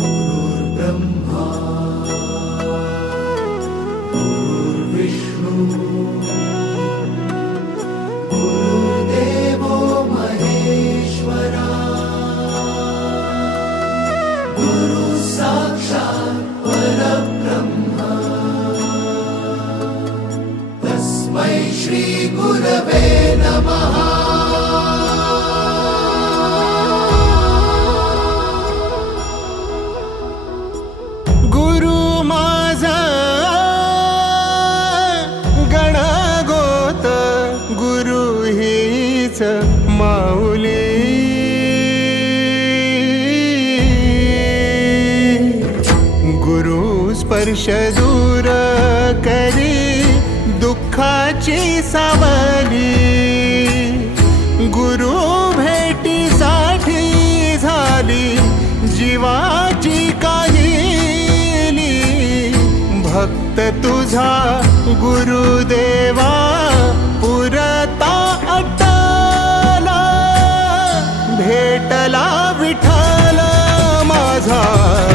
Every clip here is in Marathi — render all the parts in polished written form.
गुरुर्ब्रह्मा गुरुर्विष्णू गुरुर्देवो महेश्वरा गुरु साक्षात् परब्रह्म तस्मै श्री गुरवे नमः। माऊली गुरु स्पर्श दूर करी दुःखाची सावली, गुरु भेटीसाठी झाली जीवाची काहिली। भक्त तुझा गुरुदेवा पुरता भेटला विठ्ठल माझा,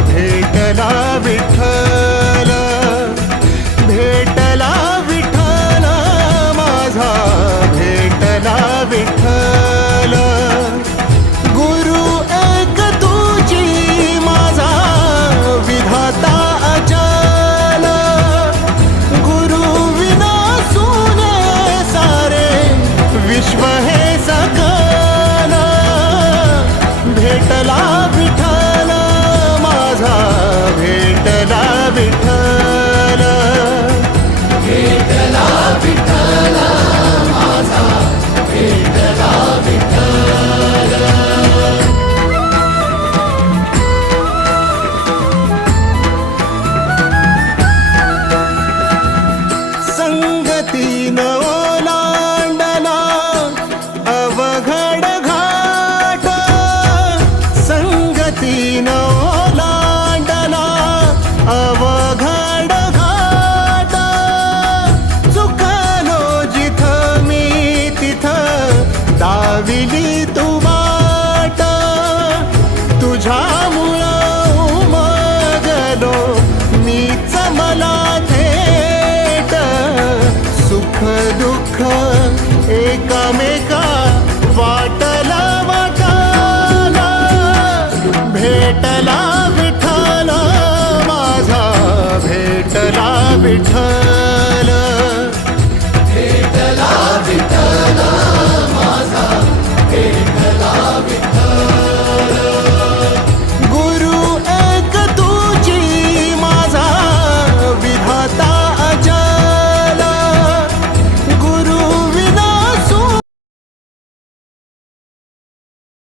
भेटला विठ्ठल, भेटला विठ्ठल माझा, भेटला विठ्ठल। गुरु एक तुझी माझा विधाता अचल, गुरु विना सुने सारे विश्व हे सकल। भेटला विठ्ठल माझा, भेटला विठ्ठल, भेटला विठ्ठल माझा, भेटला विठ्ठल। संगतीन ओलांडला अवघड घाट, संगतीन ओलांडला अवघड घाट। चुकलो जिथं मी तिथं दाविली तू वाट, तुझ्यामुळं उमगलो मीच मला थेट। सुख दुःख एकामेका वाटला वाटाला, भेटला विठ्ठल माझा, भेटला विठ्ठल।